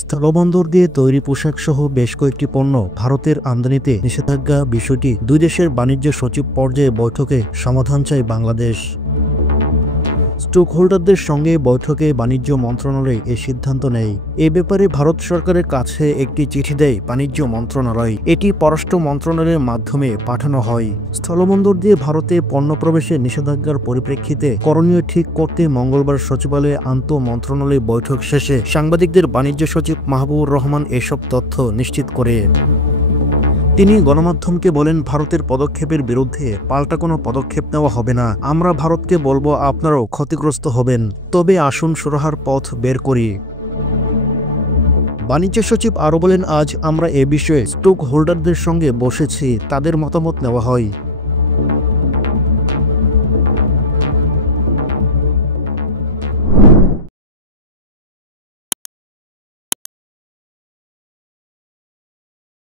স্থলবন্দর দিয়ে তৈরি পোশাকসহ বেশ কয়েকটি পণ্য ভারতের আমদানিতে নিষেধাজ্ঞা বিষয়টি দুই দেশের বাণিজ্য সচিব পর্যায়ে বৈঠকে সমাধান চায় বাংলাদেশ। স্টক হোল্ডারদের সঙ্গে বৈঠকে বাণিজ্য মন্ত্রণালয় এ সিদ্ধান্ত নেয়। এ ব্যাপারে ভারত সরকারের কাছে একটি চিঠি দেয় বাণিজ্য মন্ত্রণালয়। এটি পররাষ্ট্র মন্ত্রণালয়ের মাধ্যমে পাঠানো হয়। স্থলবন্দর দিয়ে ভারতে পণ্য প্রবেশের নিষেধাজ্ঞার পরিপ্রেক্ষিতে করণীয় ঠিক করতে মঙ্গলবার সচিবালয়ে আন্তঃ মন্ত্রণালয় বৈঠক শেষে সাংবাদিকদের বাণিজ্য সচিব মাহবুবুর রহমান এসব তথ্য নিশ্চিত করে। তিনি গণমাধ্যমকে বলেন, ভারতের পদক্ষেপের বিরুদ্ধে পাল্টা কোনো পদক্ষেপ নেওয়া হবে না। আমরা ভারতকে বলবো, আপনারাও ক্ষতিগ্রস্ত হবেন, তবে আসুন সুরাহার পথ বের করি। বাণিজ্য সচিব আরও বলেন, আজ আমরা এ বিষয়ে স্টক হোল্ডারদের সঙ্গে বসেছি, তাদের মতামত নেওয়া হয়।